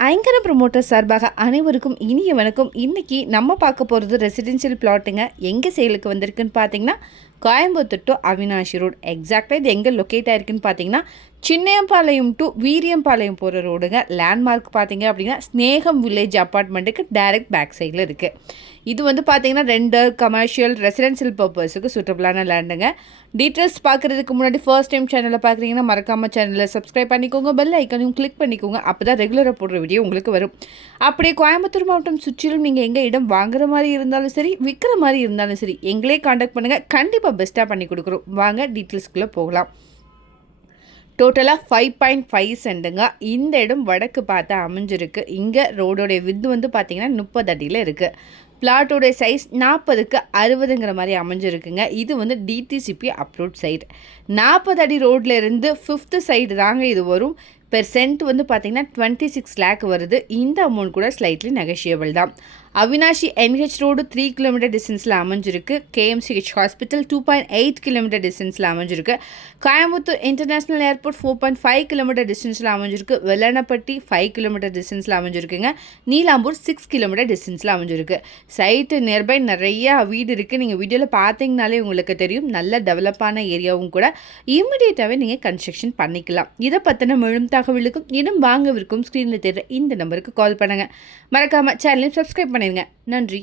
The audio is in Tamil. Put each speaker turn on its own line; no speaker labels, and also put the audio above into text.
ஐங்கரம் ப்ரொமோட்டர் சார்பாக அனைவருக்கும் இனிய வணக்கம். இன்னைக்கு நம்ம பார்க்க போகிறது ரெசிடென்ஷியல் பிளாட்டுங்க எங்கே சேலுக்கு வந்திருக்குன்னு பார்த்தீங்கன்னா கோயம்புத்தூர் டு அவினாஷி ரோடு எக்ஸாக்டாக இது எங்கே லொக்கேட் ஆயிருக்குன்னு பார்த்தீங்கன்னா சின்னையம்பாளையம் டு வீரியம்பாளையம் போகிற ரோடுங்க லேண்ட்மார்க் பார்த்தீங்க அப்படின்னா ஸ்னேகம் வில்லேஜ் அப்பார்ட்மெண்ட்டுக்கு டைரக்ட் பேக் சைடில் இருக்குது இது வந்து பார்த்தீங்கன்னா ரெண்டு கமர்ஷியல் ரெசிடென்ஷியல் பர்பஸுக்கு சூட்டபிளான லேண்டுங்க டீட்டெயில்ஸ் பார்க்குறதுக்கு முன்னாடி ஃபர்ஸ்ட் டைம் சேனலில் பார்க்குறீங்கன்னா மறக்காமல் சேனலில் சப்ஸ்கிரைப் பண்ணிக்கோங்க. பெல் ஐக்கனையும் கிளிக் பண்ணிக்கோங்க. அப்போ தான் ரெகுலராக போடுற வீடியோ உங்களுக்கு வரும். அப்படியே கோயம்புத்தூர் மாவட்டம் சுற்றிலும் நீங்கள் எங்கே இடம் வாங்குற மாதிரி இருந்தாலும் சரி விற்கிற மாதிரி இருந்தாலும் சரி எங்களே காண்டாக்ட் பண்ணுங்கள் கண்டிப்பாக பெஸ்ட்டாக பண்ணி கொடுக்குறோம். வாங்க டீட்டெயில்ஸ்குள்ளே போகலாம். டோட்டலாக ஃபைவ் பாயிண்ட் ஃபைவ் சென்ட்டுங்க இந்த இடம் வடக்கு பார்த்து அமைஞ்சிருக்கு. இங்கே ரோடோடைய வித்து வந்து பார்த்திங்கன்னா முப்பது அடியில் இருக்குது பிளாட்டோடைய சைஸ் நாற்பதுக்கு அறுபதுங்கிற மாதிரி அமைஞ்சிருக்குங்க. இது வந்து டிடிசிபி அப்ரூட் சைடு நாற்பது அடி ரோட்ல இருந்து ஃபிஃப்த்து சைடு தாங்க இது வரும். பெர் சென்ட் வந்து பார்த்திங்கன்னா டுவெண்ட்டி சிக்ஸ் லேக் வருது. இந்த அமௌண்ட் கூட ஸ்லைட்லி நெகஷியபிள் தான். Avinashi NH road three kilometre டிஸ்டன்ஸில் அமைஞ்சிருக்கு. KMCH hospital two point eight kilometre டிஸ்டன்ஸில் அமைஞ்சிருக்கு. Coimbatore international airport four point five kilometre டிஸ்டன்ஸில் அமைஞ்சிருக்கு. வெள்ளனப்பட்டி ஃபைவ் கிலோமீட்டர் டிஸ்டன்ஸில் அமைஞ்சிருக்குங்க. நீலாம்பூர் சிக்ஸ் கிலோமீட்டர் டிஸ்டன்ஸில் அமைஞ்சிருக்கு. சைட்டு நியர்பை நிறையா வீடு இருக்குது நீங்கள் வீடியோவில் பார்த்தீங்கனாலே உங்களுக்கு தெரியும். நல்ல டெவலப்பான ஏரியாவும் கூட. இம்மிடியேட்டாகவே நீங்கள் கன்ஸ்ட்ரக்ஷன் பண்ணிக்கலாம். இதை பற்றின மேலும் தகவலுக்கும் இன்னும் வாங்கவிருக்கும் ஸ்க்ரீனில் தெரிகிற இந்த நம்பருக்கு கால் பண்ணுங்கள் மறக்காமல் சேனலையும் சப்ஸ்கிரைப் பண்ணிடுங்க நன்றி.